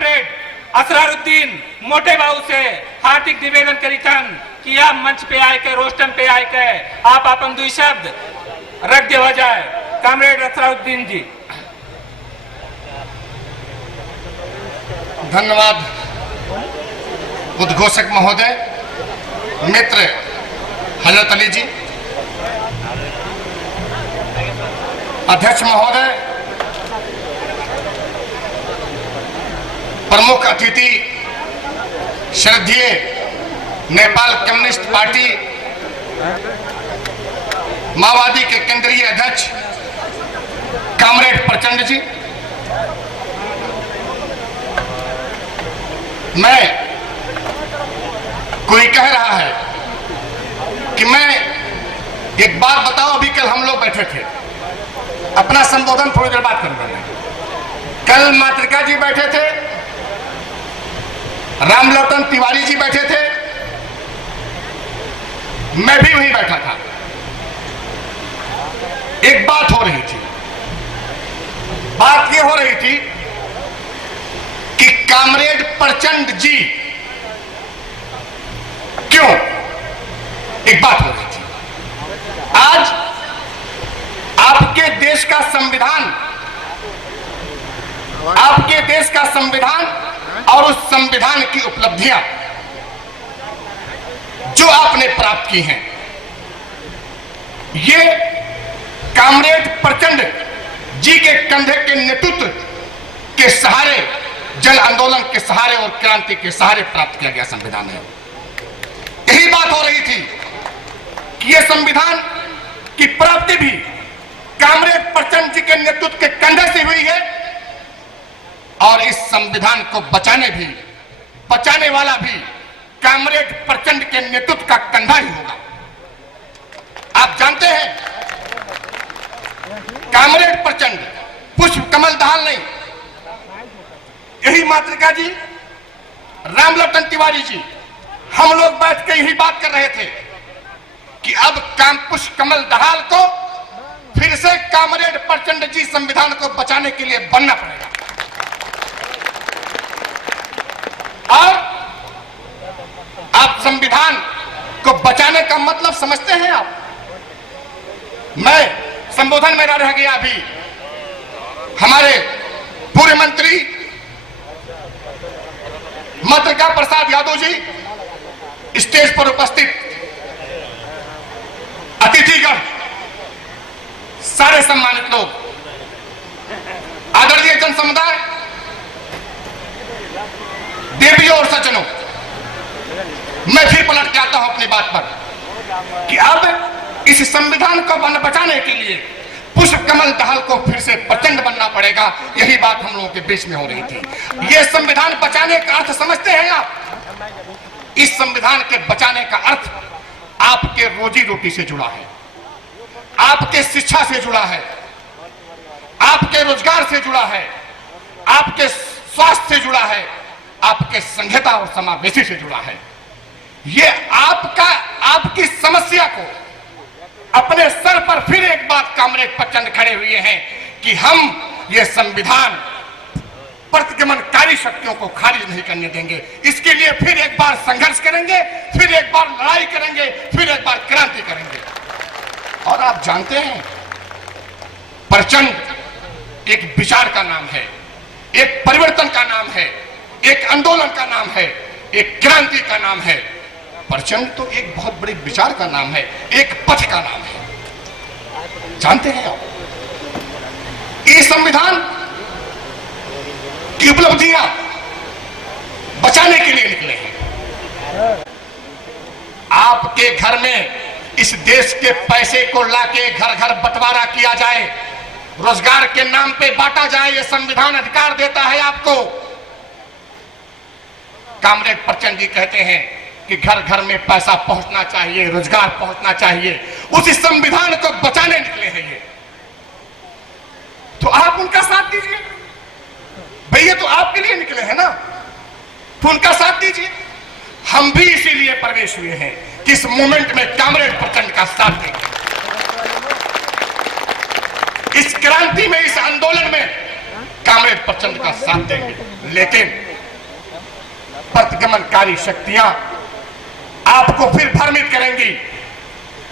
Comrade असरारुद्दीन मोटे बाबू से हार्दिक निवेदन करीतन कि आप मंच पे आए के रोस्टम पे आए के आप अपन दुई शब्द रख देवा जाए। कामरेड असरारुद्दीन जी। धन्यवाद उद्घोषक महोदय, मित्र हजरत अली जी, अध्यक्ष महोदय, प्रमुख अतिथि श्रद्धेय नेपाल कम्युनिस्ट पार्टी माओवादी के केंद्रीय अध्यक्ष कामरेड प्रचंड जी, मैं कोई कह रहा है कि मैं एक बात बताओ, अभी कल हम लोग बैठे थे, अपना संबोधन थोड़ी देर बात करूंगा मैं। कल मातृका जी बैठे थे, रामलोटन तिवारी जी बैठे थे, मैं भी वहीं बैठा था। एक बात हो रही थी, बात यह हो रही थी कि कामरेड प्रचंड जी क्यों, एक बात हो रही थी। आज आपके देश का संविधान, आपके देश का संविधान और उस संविधान की उपलब्धियां जो आपने प्राप्त की हैं, ये कामरेड प्रचंड जी के कंधे के नेतृत्व के सहारे, जन आंदोलन के सहारे और क्रांति के सहारे प्राप्त किया गया संविधान है। यही बात हो रही थी कि यह संविधान की प्राप्ति भी कामरेड प्रचंड जी के नेतृत्व के कंधे से हुई है और इस संविधान को बचाने वाला भी कामरेड प्रचंड के नेतृत्व का कंधा ही होगा। आप जानते हैं, कामरेड प्रचंड पुष्प कमल दहाल नहीं, यही मातृका जी, रामलोटन तिवारी जी, हम लोग बैठ के यही बात कर रहे थे कि अब पुष्प कमल दहाल को फिर से कामरेड प्रचंड जी संविधान को बचाने के लिए बनना पड़ेगा। और आप संविधान को बचाने का मतलब समझते हैं आप? मैं संबोधन मेरा रह गया अभी, हमारे पूर्व मंत्री मातृका प्रसाद यादव जी, स्टेज पर उपस्थित अतिथिगण, सारे सम्मानित लोग, आदरणीय जन समुदाय, देवियों और सज्जनों, मैं फिर पलट के आता हूं अपनी बात पर कि अब इस संविधान को बचाने के लिए पुष्प कमल दहाल को फिर से प्रचंड बनना पड़ेगा। यही बात हम लोगों के बीच में हो रही थी। यह संविधान बचाने का अर्थ समझते हैं आप? इस संविधान के बचाने का अर्थ आपके रोजी रोटी से जुड़ा है, आपके शिक्षा से जुड़ा है, आपके रोजगार से जुड़ा है, आपके स्वास्थ्य से जुड़ा है, आपके संहिता और समावेशी से जुड़ा है। ये आपकी समस्या को अपने सर पर फिर एक बार कामरेड प्रचंड खड़े हुए हैं कि हम ये संविधान प्रतिगमनकारी शक्तियों को खारिज नहीं करने देंगे। इसके लिए फिर एक बार संघर्ष करेंगे, फिर एक बार लड़ाई करेंगे, फिर एक बार क्रांति करेंगे। और आप जानते हैं, प्रचंड एक विचार का नाम है, एक परिवर्तन का नाम है, एक आंदोलन का नाम है, एक क्रांति का नाम है। प्रचंड तो एक बहुत बड़े विचार का नाम है, एक पथ का नाम है। जानते हैं आप, ये संविधान की उपलब्धियां बचाने के लिए निकले हैं। आपके घर में इस देश के पैसे को लाके घर घर बंटवारा किया जाए, रोजगार के नाम पे बांटा जाए, यह संविधान अधिकार देता है आपको। कामरेड प्रचंड जी कहते हैं कि घर घर में पैसा पहुंचना चाहिए, रोजगार पहुंचना चाहिए, उसी संविधान को बचाने निकले हैं ये। तो आप उनका साथ दीजिए भैया, तो आपके लिए निकले हैं ना, तो उनका साथ दीजिए। हम भी इसीलिए प्रवेश हुए हैं कि इस मूवमेंट में कामरेड प्रचंड का साथ देंगे, इस क्रांति में, इस आंदोलन में कामरेड प्रचंड का साथ देंगे। लेकिन प्रतिगमनकारी शक्तियां आपको फिर भ्रमित करेंगी,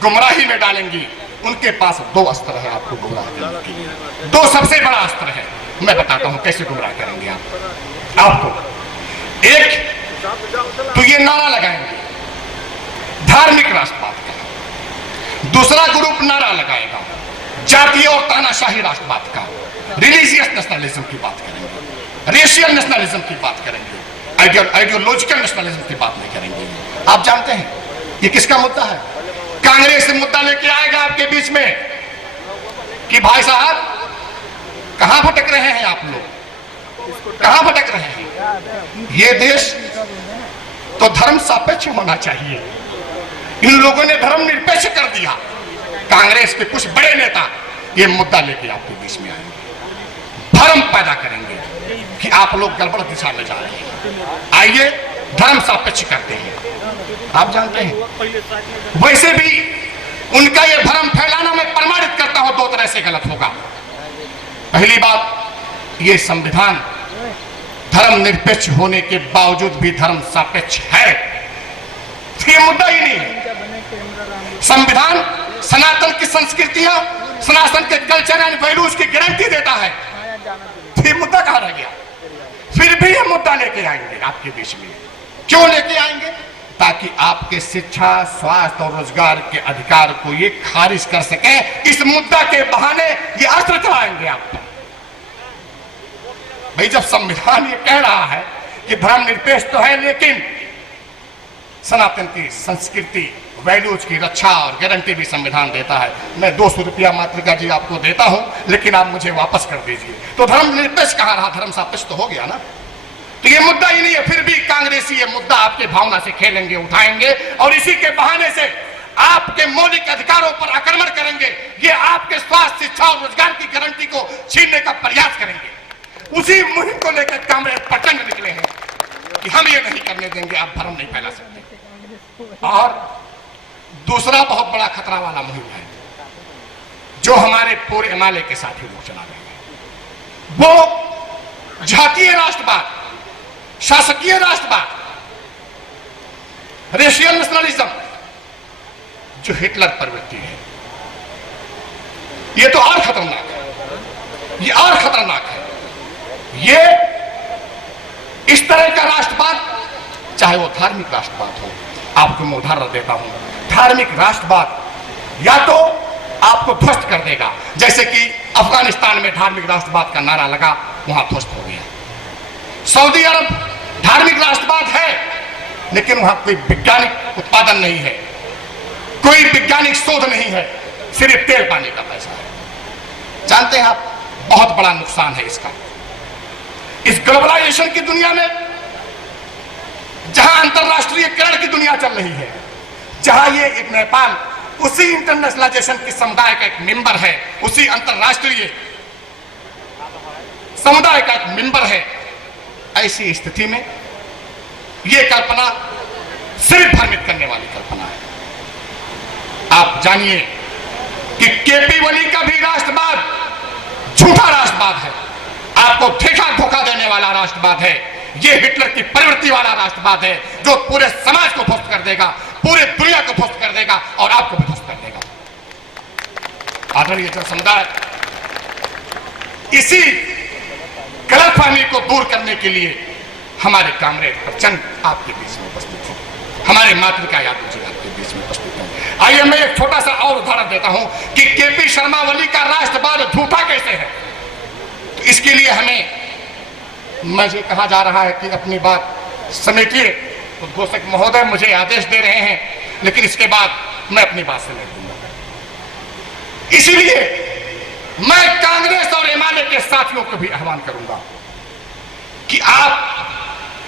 गुमराही में डालेंगी। उनके पास दो अस्त्र है आपको गुमराह करने के लिए, दो सबसे बड़ा अस्त्र है। मैं बताता हूं कैसे गुमराह करेंगे आपको। एक तो ये नारा लगाएंगे धार्मिक राष्ट्रवाद का, दूसरा ग्रुप नारा लगाएगा जातीय और तानाशाही राष्ट्रवाद का, रिलीजियस नेशनलिज्म की बात करेंगे, रेशियल नेशनलिज्म की बात करेंगे, आइडियोलॉजिकल नेशनलिज्म की बात नहीं करेंगे। आप जानते हैं ये किसका मुद्दा है? कांग्रेस से मुद्दा लेके आएगा आपके बीच में कि भाई साहब कहां भटक रहे हैं आप लोग, कहां भटक रहे हैं? ये देश तो धर्म सापेक्ष होना चाहिए, इन लोगों ने धर्म निरपेक्ष कर दिया। कांग्रेस के कुछ बड़े नेता ये मुद्दा लेके आपके बीच में आएंगे, धर्म पैदा करेंगे कि आप लोग गड़बड़ दिशा में जा रहे हैं, आइए धर्म सापेक्ष करते हैं। आप जानते हैं वैसे भी उनका ये भ्रम फैलाना मैं प्रमाणित करता हूं दो तरह से गलत होगा। पहली बात, ये संविधान धर्म निरपेक्ष होने के बावजूद भी धर्म सापेक्ष है, ये मुद्दा ही नहीं है। संविधान सनातन की संस्कृतियां, सनातन के कल्चर एंड वैल्यूज की गारंटी देता है, ये मुद्दा कहां रह गया? फिर भी ये मुद्दा लेके आएंगे आपके बीच में। क्यों लेके आएंगे? ताकि आपके शिक्षा, स्वास्थ्य और रोजगार के अधिकार को ये खारिज कर सके। इस मुद्दा के बहाने ये अस्त्र चलाएंगे आप पर। भाई जब संविधान ये कह रहा है कि धर्म निरपेक्ष तो है, लेकिन सनातन की संस्कृति, वैल्यूज की रक्षा और गारंटी भी संविधान देता है। मैं 200 रुपया मातृका जी आपको देता हूं, लेकिन आप मुझे वापस कर दीजिए। तो धर्म निरपेक्ष कहां रहा? धर्म सापेक्ष तो हो गया ना। तो ये मुद्दा ही नहीं है, फिर भी कांग्रेसी ये मुद्दा आपके भावना से खेलेंगे, उठाएंगे और इसी के बहाने से आपके मौलिक अधिकारों पर आक्रमण करेंगे। ये आपके स्वास्थ्य, शिक्षा और रोजगार की गारंटी को छीनने का प्रयास करेंगे। उसी मुहिम को लेकर कांग्रेस प्रचंड निकले हैं कि हम ये नहीं करने देंगे, आप भ्रम नहीं फैला सकते। और दूसरा बहुत बड़ा खतरा वाला मुहिम है जो हमारे पूरे हिमालय के साथी लोग चला रहे हैं, वो जातीय राष्ट्रवाद, शासकीय राष्ट्रवाद, रेशियल नेशनलिज्म, जो हिटलर प्रवृत्ति है। ये तो और खतरनाक है, ये और खतरनाक है। ये इस तरह का राष्ट्रवाद, चाहे वो धार्मिक राष्ट्रवाद हो, आपको मैं उदाहरण देता हूं। धार्मिक राष्ट्रवाद या तो आपको ध्वस्त कर देगा, जैसे कि अफगानिस्तान में धार्मिक राष्ट्रवाद का नारा लगा, वहां ध्वस्त हो गया। सऊदी अरब धार्मिक राष्ट्रवाद है, लेकिन वहां कोई वैज्ञानिक उत्पादन नहीं है, कोई वैज्ञानिक शोध नहीं है, सिर्फ तेल पानी का पैसा है। जानते हैं आप, बहुत बड़ा नुकसान है इसका। इस ग्लोबलाइजेशन की दुनिया में, जहां अंतरराष्ट्रीयकरण की दुनिया चल रही है, जहां ये एक नेपाल उसी इंटरनेशनलाइजेशन की समुदाय का एक मेंबर है, उसी अंतरराष्ट्रीय समुदाय का एक मेंबर है, ऐसी स्थिति में यह कल्पना सिर्फ भ्रमित करने वाली कल्पना है। आप जानिए कि केपी ओली का भी राष्ट्रवाद झूठा राष्ट्रवाद है, आपको धोखा देने वाला राष्ट्रवाद है। यह हिटलर की प्रवृत्ति वाला राष्ट्रवाद है जो पूरे समाज को ध्वस्त कर देगा, पूरे दुनिया को ध्वस्त कर देगा और आपको भी ध्वस्त कर देगा। आदरणीय जन समुदाय, इसी गलतफहमी को दूर करने के लिए हमारे कामरेड प्रचंड आपके बीच में उपस्थित हैं, हमारे मातृका यादव जी आपके बीच में उपस्थित हैं। आइए मैं एक छोटा सा और उदाहरण देता हूं कि केपी शर्मा ओली का राष्ट्रवाद झूठा कैसे है। तो इसके लिए हमें, मुझे कहा जा रहा है कि अपनी बात समेटिए, उद्घोषक महोदय मुझे आदेश दे रहे हैं, लेकिन इसके बाद मैं अपनी बात समेट दूंगा। इसीलिए मैं कांग्रेस और हिमालय के साथियों को भी आह्वान करूंगा कि आप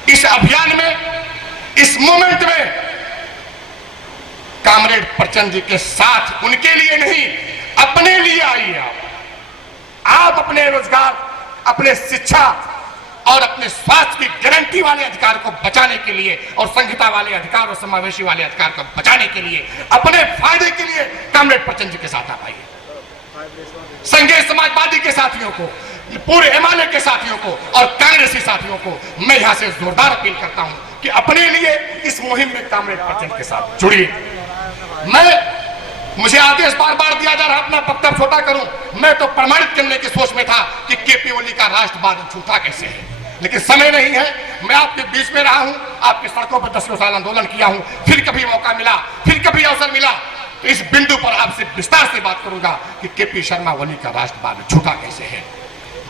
इस अभियान में, इस मूवमेंट में कामरेड प्रचंड जी के साथ, उनके लिए नहीं अपने लिए आइए। आप अपने रोजगार, अपने शिक्षा और अपने स्वास्थ्य की गारंटी वाले अधिकार को बचाने के लिए और संहिता वाले अधिकार और समावेशी वाले अधिकार को बचाने के लिए, अपने फायदे के लिए कामरेड प्रचंड जी के साथ आप आइए। संघीय समाजवादी के साथियों को, पूरे हिमालय के साथियों को और कांग्रेसी साथियों को मैं यहां से जोरदार अपील करता हूं कि अपने लिए इस मुहिम में कामरेड प्रचंड के साथ जुड़िए। मुझे आदेश बार बार दिया जा रहा, अपना वक्तव्य छोटा करूं। मैं तो प्रमाणित करने की सोच में था कि केपी ओली का राष्ट्रवाद झूठा कैसे है, लेकिन समय नहीं है। मैं आपके बीच में रहा हूं, आपकी सड़कों पर 10 साल आंदोलन किया हूं, फिर कभी मौका मिला, फिर कभी अवसर मिला तो इस बिंदु पर आपसे विस्तार से बात करूंगा कि केपी शर्मा ओली का राष्ट्रवाद झूठा कैसे है।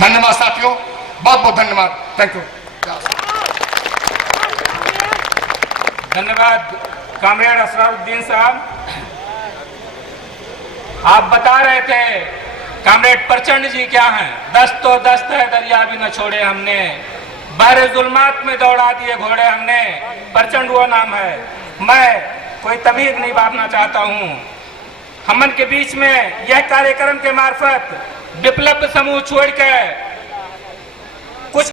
धन्यवाद साथियों, बहुत बहुत धन्यवाद। Thank you. धन्यवाद कामरेड असराउद्दीन साहब। आप बता रहे थे कामरेड प्रचंड जी क्या हैं। दस्त तो दस्त है, दरिया भी न छोड़े हमने, बहरे जुल्मात में दौड़ा दिए घोड़े हमने, प्रचंड वो नाम है। मैं कोई तमीज नहीं बांधना चाहता हूं। हमन के बीच में यह कार्यक्रम के मार्फत विप्लव समूह छोड़कर